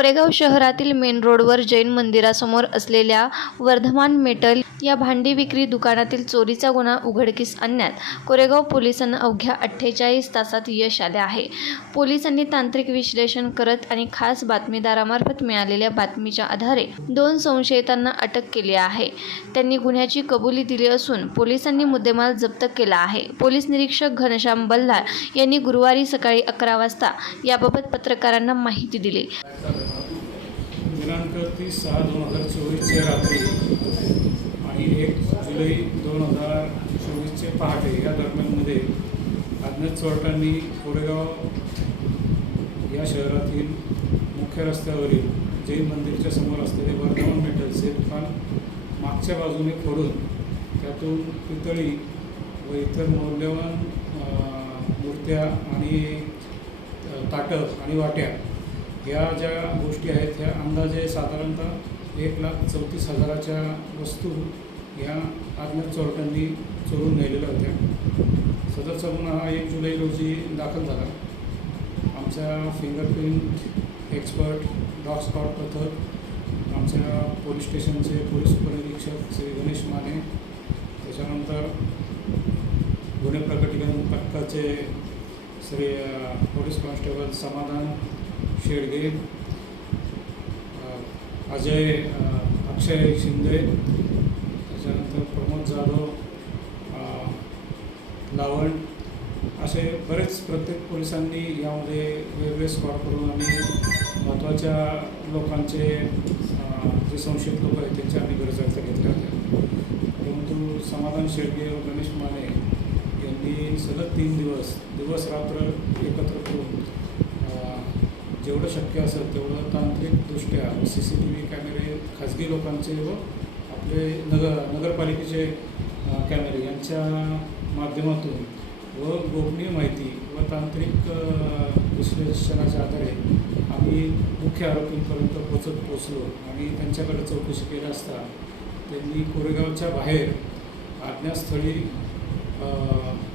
कोरेगाव शहरातील मेन रोडवर जैन मंदिरासमोर असलेल्या वर्धमान मेटल या भांडी विक्री दुकानातील चोरीचा गुन्हा उघडकीस आणण्यात कोरेगाव पोलिसांना अवघ्या अठ्ठेचाळीस तासात यश आले आहे. पोलिसांनी तांत्रिक विश्लेषण करत आणि खास बातमीदारामार्फत मिळालेल्या बातमीच्या आधारे दोन संशयितांना अटक केली आहे. त्यांनी गुन्ह्याची कबुली दिली असून पोलिसांनी मुद्देमाल जप्त केला आहे. पोलीस निरीक्षक घनश्याम बल्लाळ यांनी गुरुवारी सकाळी अकरा वाजता याबाबत पत्रकारांना माहिती दिली. दिनांक तीस सहा दोन हजार चोवीसच्या रात्री आणि एक जुलै दोन हजार चोवीसचे पहाटे या दरम्यानमध्ये अज्ञात चोरट्यांनी कोरेगाव या शहरातील मुख्य रस्त्यावरील जैन मंदिरच्या समोर असलेले वर्धमान मेटल्स हे दुकान मागच्या बाजूने फोडून त्यातून पितळी व इतर मौल्यवान मूर्त्या आणि ताटक आणि वाट्या या ज्या गोष्टी आहेत ह्या अंदाजे साधारणतः एक लाख चौतीस हजाराच्या वस्तू ह्या अज्ञात चोरट्यांनी चोरून नेलेल्या होत्या. सदरचा गुन्हा हा एक जुलै रोजी दाखल झाला. आमच्या फिंगरप्रिंट एक्सपर्ट डॉग स्पॉट पथक आमच्या पोलीस स्टेशनचे पोलीस उपनिरीक्षक श्री गणेश माने त्याच्यानंतर गुन्हे प्रकटीकरण पथकाचे श्री पोलीस कॉन्स्टेबल समाधान शेडगे अजय अक्षय शिंदे त्याच्यानंतर प्रमोद जाधव लावण असे बरेच प्रत्येक पोलिसांनी यामध्ये वेगवेगळे स्पॉट करून आम्ही महत्त्वाच्या लोकांचे जे संशयित लोक आहेत त्यांच्या आम्ही गरजा घेतल्या होत्या परंतु समाधान शेडगे व गणेश माने यांनी सलग तीन दिवस दिवस रात्र एकत्र करून जेवढं शक्य असेल तेवढं तांत्रिकदृष्ट्या सी सी टी व्ही कॅमेरे खाजगी लोकांचे व आपले नगर नगरपालिकेचे कॅमेरे यांच्या माध्यमातून व गोपनीय माहिती व तांत्रिक विश्लेषणाच्या आधारे आम्ही मुख्य आरोपींपर्यंत पोचत पोचलो आणि त्यांच्याकडे चौकशी केली असता त्यांनी कोरेगावच्या बाहेर आज्ञास्थळी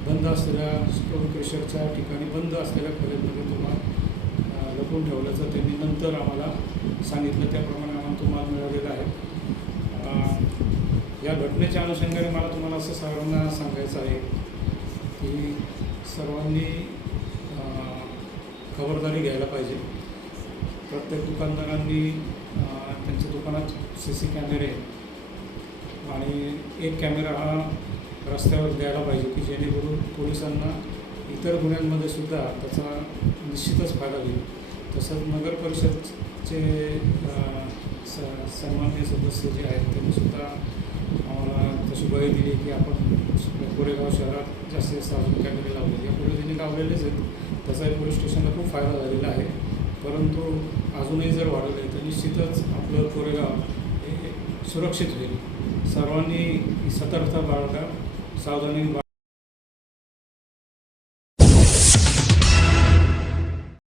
बंद असलेल्या स्टोन क्रेशरच्या ठिकाणी बंद असलेल्या खोलीमध्ये तुम्हाला लपवून ठेवल्याचं त्यांनी नंतर आम्हाला सांगितलं. त्याप्रमाणे आम्हाला तो माल मिळालेला आहे. या घटनेच्या अनुषंगाने मला तुम्हाला असं सर्वांना सांगायचं आहे की सर्वांनी खबरदारी घ्यायला पाहिजे. प्रत्येक दुकानदारांनी त्यांच्या दुकानात सी सी कॅमेरे आणि एक कॅमेरा हा रस्त्यावर द्यायला पाहिजे की जेणेकरून पोलिसांना इतर गुन्ह्यांमध्ये सुद्धा त्याचा निश्चितच फायदा होईल. तसंच नगर परिषदचे स सन्मान्य सदस्य जे आहेत त्यांनी सुद्धा आम्हाला तशी ग्वाही दिली की आपण कोरेगाव शहरात जास्तीत जास्त अजून कॅमेरे लावले यापूर्वी त्यांनी लावलेलेच आहेत त्याचाही पोलीस स्टेशनला खूप फायदा झालेला आहे. परंतु अजूनही जर वाढवले तर निश्चितच आपलं कोरेगाव हे सुरक्षित होईल. सर्वांनी सतर्कता बाळगा सावधानी